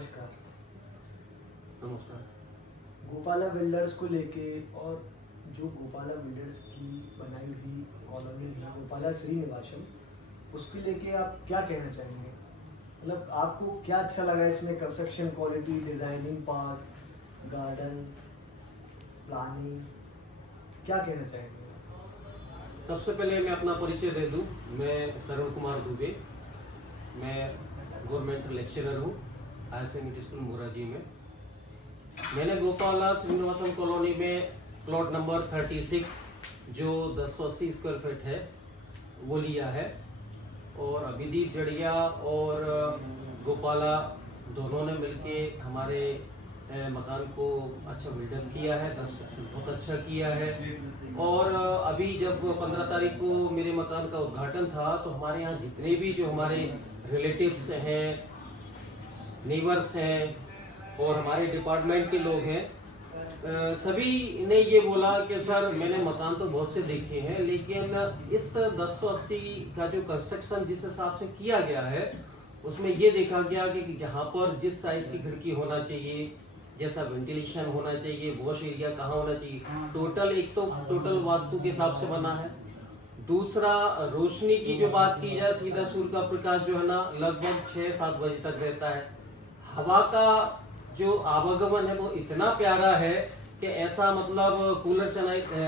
नमस्कार। नमस्कार। गोपाला बिल्डर्स को लेके और जो गोपाला बिल्डर्स की बनाई हुई कॉलोनी है गोपाला श्रीनिवासम, उसको लेके आप क्या कहना चाहेंगे? मतलब आपको क्या अच्छा लगा इसमें? Construction quality, designing part, garden planning, क्या कहना चाहेंगे? सबसे पहले मैं अपना परिचय दे दूं। मैं तरुण कुमार दुबे, मैं गवर्नमेंट लेक्चरर हूं ISM स्कूल मोराजी में। मैंने गोपाला श्रीनिवासम कॉलोनी में प्लॉट नंबर 36 जो 1080 स्क्वायर फीट है वो लिया है, और अभिदीप जड़िया और गोपाला दोनों ने मिलके हमारे मकान को अच्छा बिल्डअप किया है, कंस्ट्रक्शन बहुत अच्छा किया है। और अभी जब 15 तारीख को मेरे मकान का उद्घाटन था तो हमारे यहाँ जितने भी जो हमारे रिलेटिव्स हैं, नेबर्स हैं और हमारे डिपार्टमेंट के लोग हैं, सभी ने ये बोला कि सर मैंने मकान तो बहुत से देखे हैं, लेकिन इस 1080 का जो कंस्ट्रक्शन जिस हिसाब से किया गया है उसमें ये देखा गया कि जहाँ पर जिस साइज की खिड़की होना चाहिए, जैसा वेंटिलेशन होना चाहिए, वॉश एरिया कहाँ होना चाहिए, टोटल एक तो टोटल वास्तु के हिसाब से बना है। दूसरा, रोशनी की जो बात की जाए, सीधा सूर्य का प्रकाश जो है ना लगभग 6-7 बजे तक रहता है। हवा का जो आवागमन है वो इतना प्यारा है कि ऐसा मतलब कूलर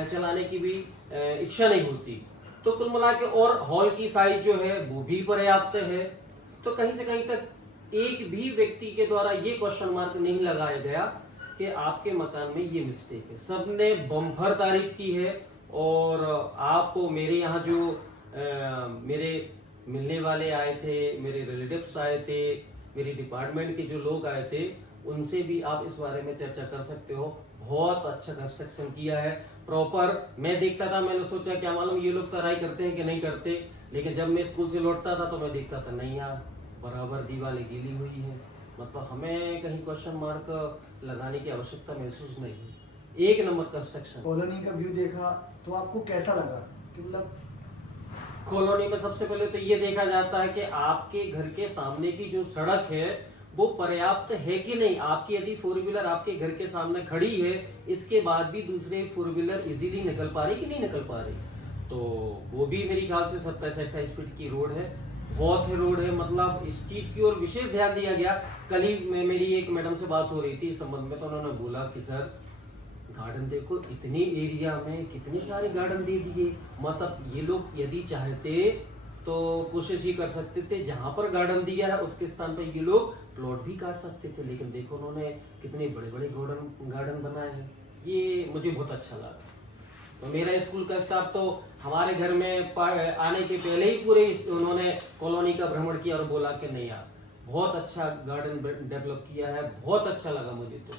चलाने की भी इच्छा नहीं होती। तो कुल मिला के, और हॉल की साइज जो है वो भी पर्याप्त है। तो कहीं से कहीं तक एक भी व्यक्ति के द्वारा ये क्वेश्चन मार्क नहीं लगाया गया कि आपके मकान में ये मिस्टेक है। सबने बम्पर तारीफ की है। और आपको मेरे यहाँ जो मेरे मिलने वाले आए थे, मेरे रिलेटिव्स आए थे, मेरी डिपार्टमेंट के जो लोग आए थे, उनसे भी आप इस बारे में चर्चा कर सकते हो। बहुत अच्छा कंस्ट्रक्शन किया है प्रॉपर। मैं देखता था, मैंने सोचा क्या मालूम ये लोग तराई करते हैं कि नहीं करते, लेकिन जब मैं स्कूल से लौटता था तो मैं देखता था नहीं यार, बराबर दीवारें गीली हुई है। मतलब हमें कहीं क्वेश्चन मार्क लगाने की आवश्यकता महसूस नहीं है। एक नंबर कंस्ट्रक्शन। कॉलोनी का व्यू देखा तो आपको कैसा लगा? कि मतलब कॉलोनी में सबसे पहले तो ये देखा जाता है कि आपके घर के सामने की जो सड़क है वो पर्याप्त है कि नहीं। आपकी यदि 4 व्हीलर आपके घर के सामने खड़ी है, इसके बाद भी दूसरे 4 व्हीलर इजीली निकल पा रही कि नहीं निकल पा रही, तो वो भी मेरी ख्याल से 27-28 फीट की रोड है, बहुत है रोड है। मतलब इस चीज की ओर विशेष ध्यान दिया गया। कल ही मेरी एक मैडम से बात हो रही थी इस संबंध में, तो उन्होंने बोला कि सर गार्डन देखो, इतने एरिया में कितने सारे गार्डन दे दिए। मतलब ये लोग यदि चाहते तो कोशिश ये कर सकते थे, जहां पर गार्डन दिया है उसके स्थान पर ये लोग प्लॉट भी काट सकते थे, लेकिन देखो उन्होंने कितने बड़े बड़े गार्डन बनाए हैं। ये मुझे बहुत अच्छा लगा। तो मेरा स्कूल का स्टाफ तो हमारे घर में आने के पहले ही पूरे उन्होंने कॉलोनी का भ्रमण किया और बोला कि नहीं यार बहुत अच्छा गार्डन डेवलप किया है, बहुत अच्छा लगा मुझे। तो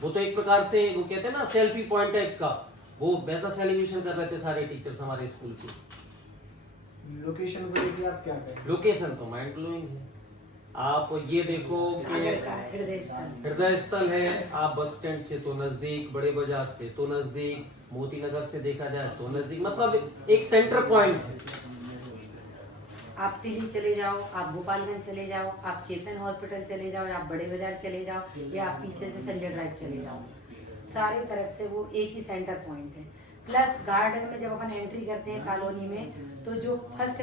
वो तो एक प्रकार से वो कहते हैं ना सेल्फी पॉइंट टाइप का, वो वैसा सेलिब्रेशन कर रहे थे सारे टीचर्स हमारे स्कूल की। लोकेशन को लेके आप क्या कहें? लोकेशन तो माइंड ब्लोइंग है। आप ये देखो कि हृदय स्थल है, आप बस स्टैंड से तो नजदीक, बड़े बाजार से तो नजदीक, मोती नगर से देखा जाए तो नजदीक, मतलब एक सेंटर पॉइंट है। आप दिल्ली चले जाओ, आप गोपालगंज चले जाओ, आप चेतन हॉस्पिटल चले जाओ, आप बड़े बाजार चले जाओ, या आप पीछे से संजय ड्राइव चले जाओ, सारे तरफ से वो एक ही सेंटर पॉइंट है। प्लस गार्डन में जब अपन एंट्री करते हैं कॉलोनी में, तो जो फर्स्ट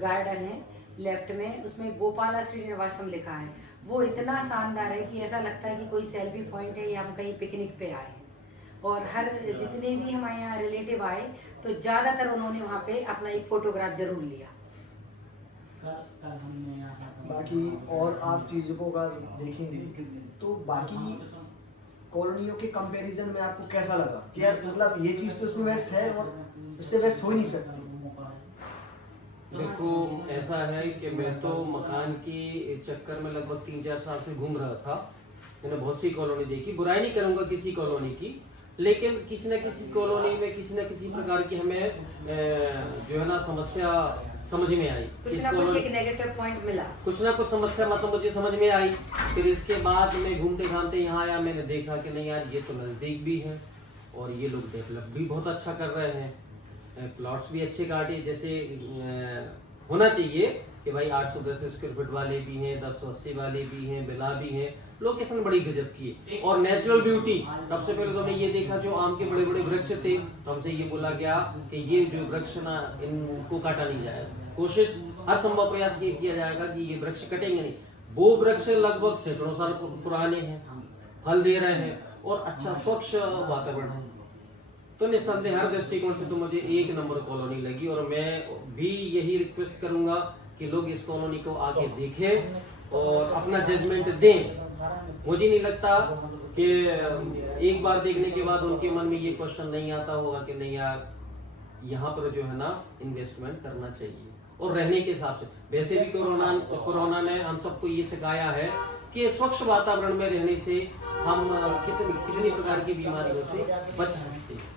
गार्डन है लेफ्ट में, उसमें गोपाला श्रीनिवासम लिखा है। वो इतना शानदार है कि ऐसा लगता है कि कोई सेल्फी पॉइंट है या हम कहीं पिकनिक पे आए हैं। और हर जितने भी हमारे यहाँ रिलेटिव आए तो ज्यादातर उन्होंने वहाँ पे अपना एक फोटोग्राफ जरूर लिया। बाकी और आप चीजों का देखेंगे तो बाकी कॉलोनियों के कंपैरिजन में आपको कैसा लगा कि यार मतलब ये चीज तो इसमें बेस्ट है और इससे बेस्ट हो नहीं सकती? देखो ऐसा है कि मैं तो मकान की चक्कर में लगभग 3-4 साल से घूम रहा था। मैंने बहुत सी कॉलोनी देखी, बुराई नहीं करूंगा किसी कॉलोनी की, लेकिन किसी न किसी कॉलोनी में किसी न किसी प्रकार की हमें जो है ना समस्या समझ में आई। कुछ ना कुछ एक नेगेटिव पॉइंट मिला, कुछ ना कुछ समस्या मतलब मुझे समझ में आई। फिर इसके बाद मैं घूमते घामते यहाँ आया, मैंने देखा कि नहीं यार ये तो नजदीक भी है और ये लोग डेवलप भी बहुत अच्छा कर रहे हैं, प्लॉट्स भी अच्छे काटे जैसे होना चाहिए। कि भाई 810 स्क्वायर फीट वाले भी हैं, 1080 वाले भी हैं, विला भी हैं। लोकेशन बड़ी गजब की है और नेचुरल ब्यूटी। सबसे पहले तो हमने ये देखा जो आम के बड़े बड़े वृक्ष थे, तो हमसे ये बोला गया कि ये जो वृक्ष ना इनको काटा नहीं जाएगा, कोशिश हर संभव प्रयास ये किया जाएगा कि ये वृक्ष कटेंगे नहीं। वो वृक्ष लगभग सैकड़ों साल पुराने हैं, फल दे रहे हैं और अच्छा स्वच्छ वातावरण है। तो निस्संदेह हर दृष्टिकोण से तो मुझे एक नंबर कॉलोनी लगी और मैं भी यही रिक्वेस्ट करूंगा कि लोग इस कॉलोनी को आके देखें और अपना जजमेंट दें। मुझे नहीं लगता कि एक बार देखने के बाद उनके मन में ये क्वेश्चन नहीं आता होगा कि नहीं यार यहाँ पर जो है ना इन्वेस्टमेंट करना चाहिए। और रहने के हिसाब से वैसे भी कोरोना ने हम सबको ये सिखाया है कि स्वच्छ वातावरण में रहने से हम कितनी प्रकार की बीमारियों से बच सकते हैं।